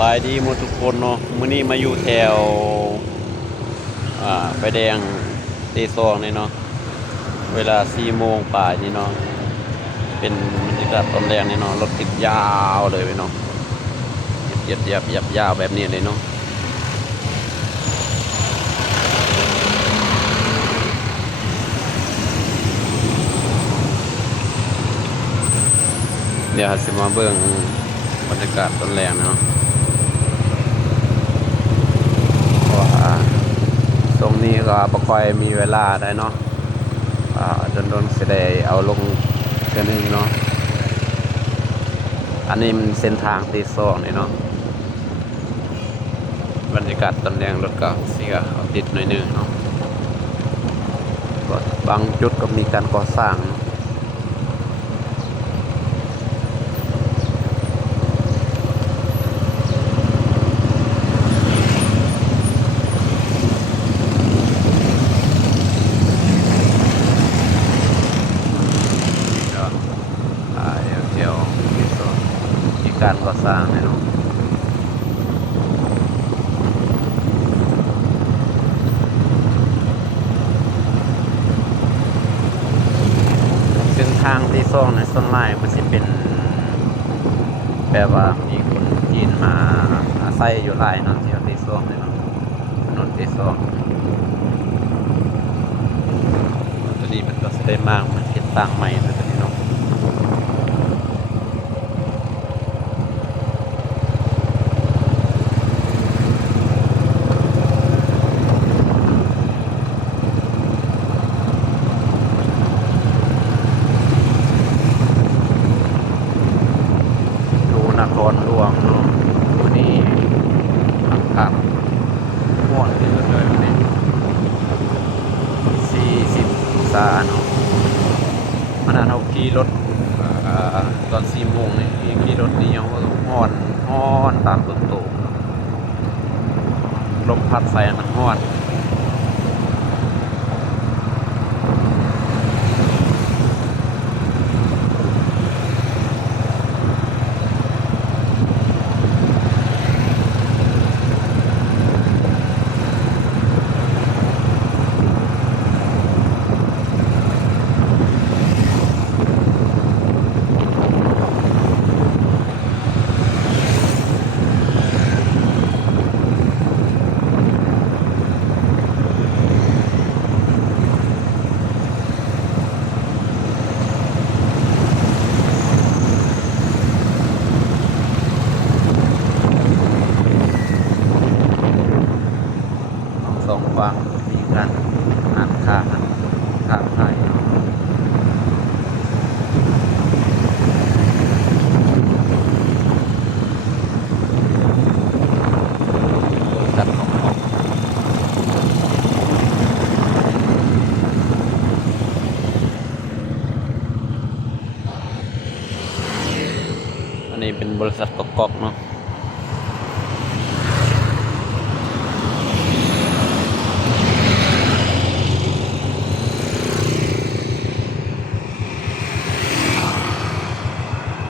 บายดีหมดทุกคนเนาะมื้อนี้มาอยู่แถวไฟแดงตีซองนี่เนาะเวลา4 โมงป่ายนี่เนาะเป็นบรรยากาศตอนแรกนี่เนาะรถติดยาวเลยเนาะเหยียบยาวแบบนี้เลยเนาะเดี๋ยวสิมาเบิ่งบรรยากาศตอนแรกเนาะว่าตรงนี้ก็บ่ค่อยมีเวลาได้เนาะโดนสิได้เอาลงเทื่อนึงเนาะอันนี้มันเส้นทางที่2นี่เนาะบรรยากาศตอนแรกรถก็เสียเอาติดหน่อยนึงเนาะก็บางจุดก็มีการก่อสร้างเนาะเดี๋ยวมีการก่อสร้างเนาะเส้นทางที่2ในส่วนหลายมันจะเป็นแบบว่ามีคนจีนมาอาศัยอยู่หลายเนาะที่ที่2เนาะถนนที่2ตอนนี้มันก็ได้มากมันเห็นต่างใหม่นะตอนนี้เนาะนครหลวงเนาะวันนี้ขับม่วนที่สุดเลยวันนี้40 องศาเนาะมันเอาขี่รถตอน4 โมงนี่ขี่รถนี่ยังฮ้อนตามต้นโตลมพัดใส่มันฮ้อนสองฝั่งมีการอ่านค่าไทยตัดของอันนี้เป็นบริษัทกอกเนาะ